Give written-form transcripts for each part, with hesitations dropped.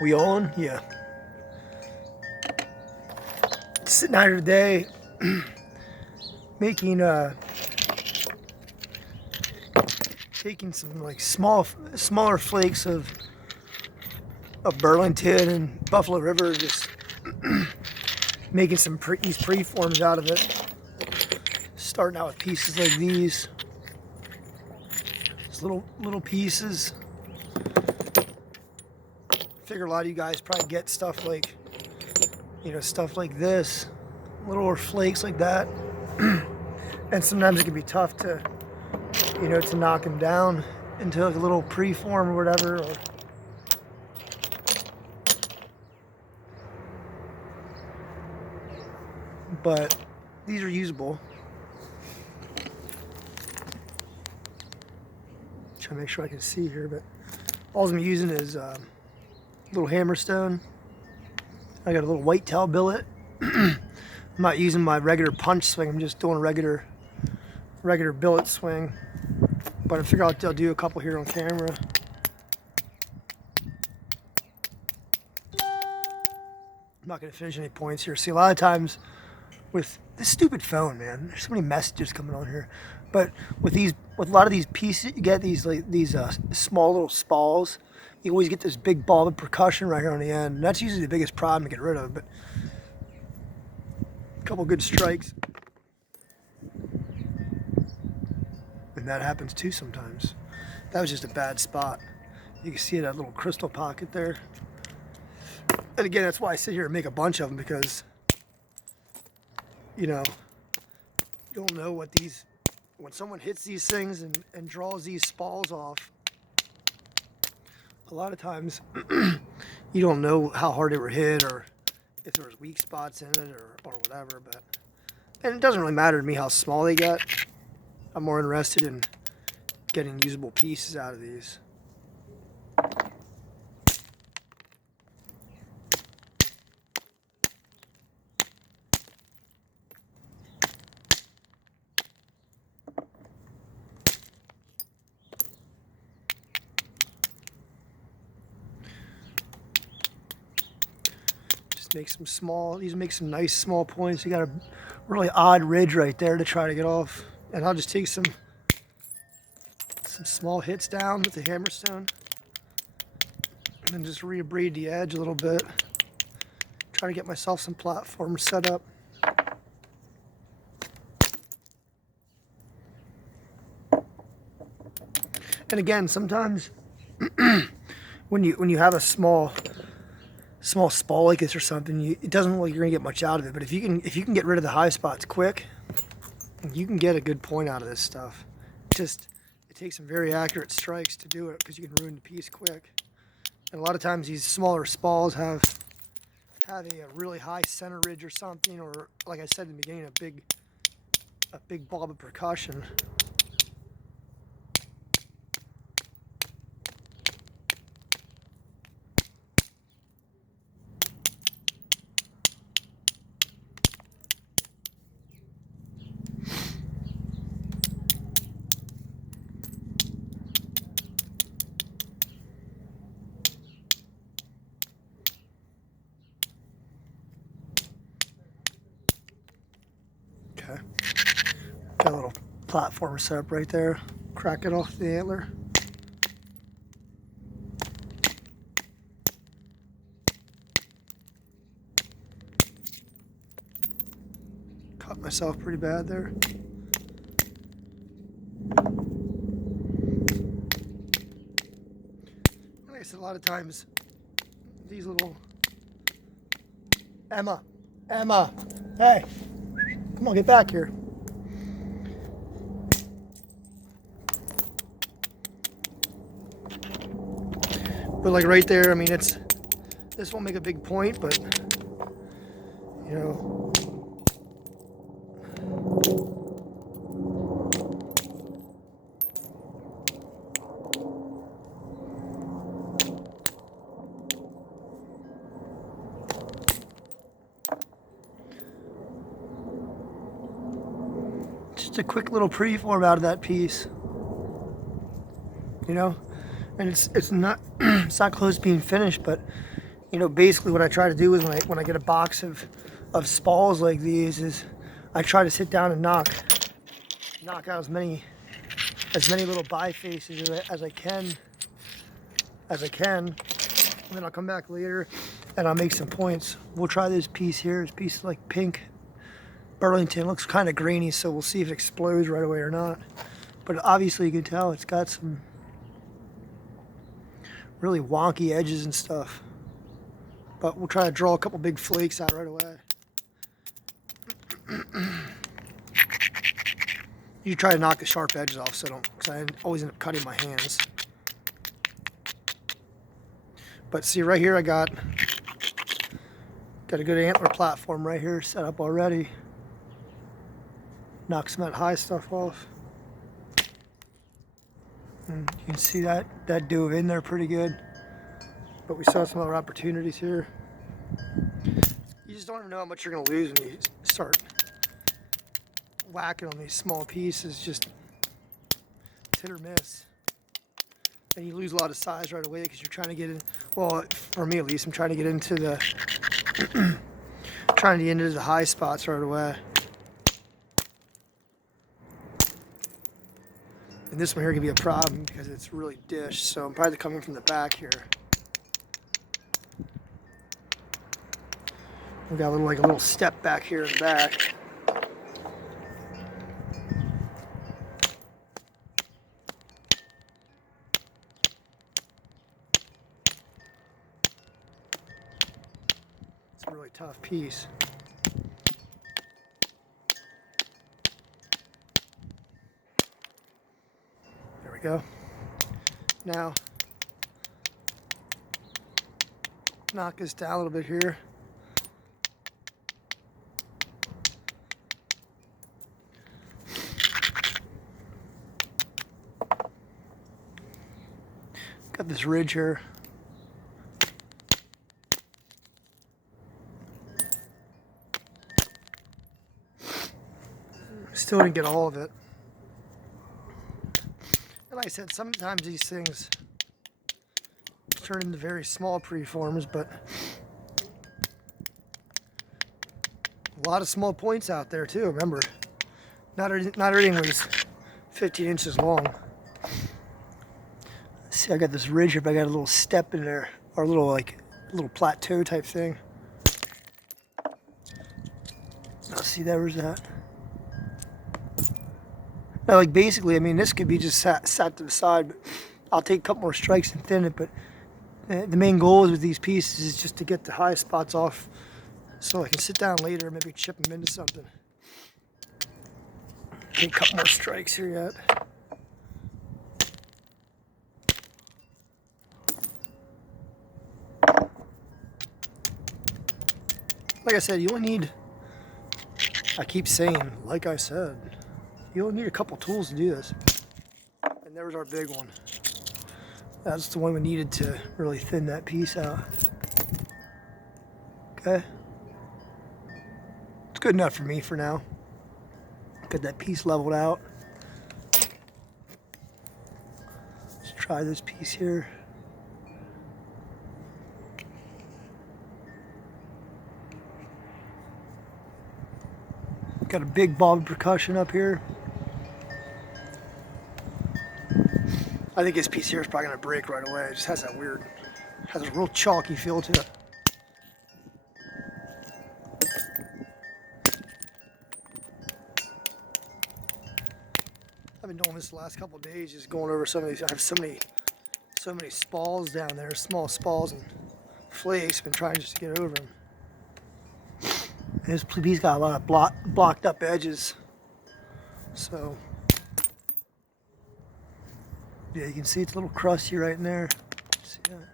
We on? Yeah. Sitting out here today making taking some like smaller flakes of Burlington and Buffalo River, just making these preforms out of it. Starting out with pieces like these. Just little pieces. Figure a lot of you guys probably get stuff like, stuff like this, little flakes like that. And sometimes it can be tough to, to knock them down into like a little preform or whatever. But these are usable. Trying to make sure I can see here, but all I'm using is little hammerstone. I got a little whitetail billet. I'm not using my regular punch swing. I'm just doing a regular billet swing. But I figure I'll do a couple here on camera. I'm not going to finish any points here. See, a lot of times with this stupid phone, man, there's so many messages coming on here. But with a lot of these pieces, you get these small little spalls. You always get this big ball of percussion right here on the end. And that's usually the biggest problem to get rid of. But a couple good strikes, and that happens too sometimes. That was just a bad spot. You can see that little crystal pocket there. And again, that's why I sit here and make a bunch of them, because you don't know what these, when someone hits these things and draws these spalls off, a lot of times you don't know how hard they were hit or if there was weak spots in it or whatever. And it doesn't really matter to me how small they get. I'm more interested in getting usable pieces out of these. Make some these make some nice small points. You got a really odd ridge right there to try to get off. And I'll just take some small hits down with the hammerstone. And then just reabrade the edge a little bit. Try to get myself some platforms set up. And again, sometimes when you have a small spall like this or something, it doesn't look like you're gonna get much out of it. But if you can get rid of the high spots quick, you can get a good point out of this stuff. It takes some very accurate strikes to do it, because you can ruin the piece quick. And a lot of times these smaller spalls have a really high center ridge or something, or like I said in the beginning, a big blob of percussion. Got a little platform set up right there. Crack it off the antler. Cut myself pretty bad there. Like I said, a lot of times these little Emma, hey, come on, get back here. But like right there, I mean, this won't make a big point, but just a quick little preform out of that piece, and it's not it's not close to being finished, but You know, basically what I try to do is when I get a box of spalls like these is I try to sit down and knock out as many little bifaces as I can, and then I'll come back later and I'll make some points. We'll try this piece here. This piece is like pink Burlington. It looks kind of grainy, so we'll see if it explodes right away or not. But obviously you can tell it's got some really wonky edges and stuff. But we'll try to draw a couple big flakes out right away. You try to knock the sharp edges off, because I always end up cutting my hands. But see, right here I got a good antler platform right here set up already. Knock some of that high stuff off. And you can see that dove in there pretty good. But we saw some other opportunities here. You just don't even know how much you're going to lose when you start whacking on these small pieces. Just hit or miss. And you lose a lot of size right away because you're trying to get in. Well, for me at least, I'm trying to get into the high spots right away. And this one here can be a problem because it's really dished, so I'm probably coming from the back here. We got a little step back here in the back. It's a really tough piece. There we go. Now, knock this down a little bit here. Got this ridge here. Still didn't get all of it. And like I said, sometimes these things turn into very small preforms, but a lot of small points out there too. Remember, not everything was 15 inches long. See, I got this ridge here, but I got a little step in there, or a little plateau type thing. Now, see that? Where's that? Now, like basically, I mean, this could be just sat to the side, but I'll take a couple more strikes and thin it. But the main goal with these pieces is just to get the high spots off, so I can sit down later and maybe chip them into something. Take a couple more strikes here yet. Like I said, you only need, I keep saying, like I said, you only need a couple tools to do this. And there was our big one. That's the one we needed to really thin that piece out. Okay. It's good enough for me for now. Get that piece leveled out. Let's try this piece here. Got a big bob percussion up here. I think this piece here is probably going to break right away. It just has that weird, has a real chalky feel to it. I've been doing this the last couple of days, just going over some of these. I have so many spalls down there, small spalls and flakes. Been trying just to get over them. And this piece got a lot of blocked up edges, so yeah, you can see it's a little crusty right in there. See that?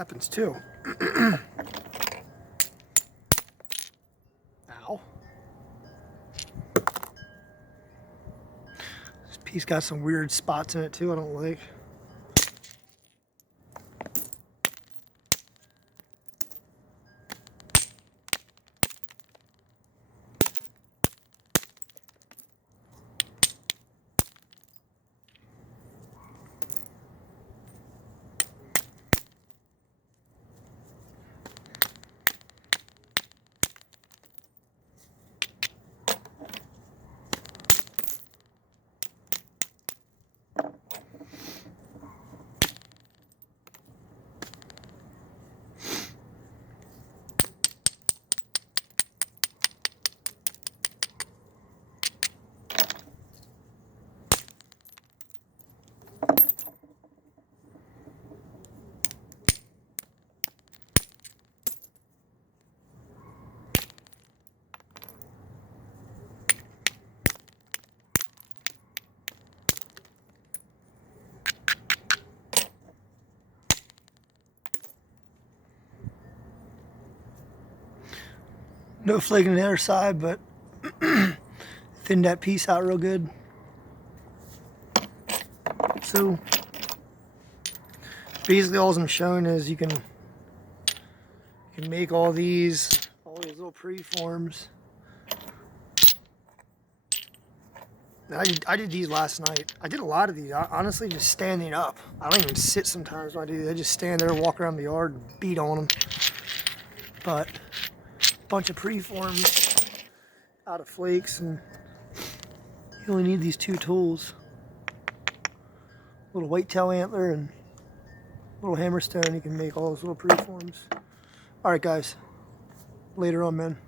happens too. Ow. This piece got some weird spots in it too I don't like. No flaking on the other side, but thinned that piece out real good. So basically all I'm showing is you can make all these little preforms. I did these last night. I did a lot of these, honestly, just standing up. I don't even sit sometimes when I do these. I just stand there, walk around the yard, and beat on them. But a bunch of preforms out of flakes, and you only need these two tools. Little whitetail antler and little hammerstone. You can make all those little preforms. All right, guys. Later on, man.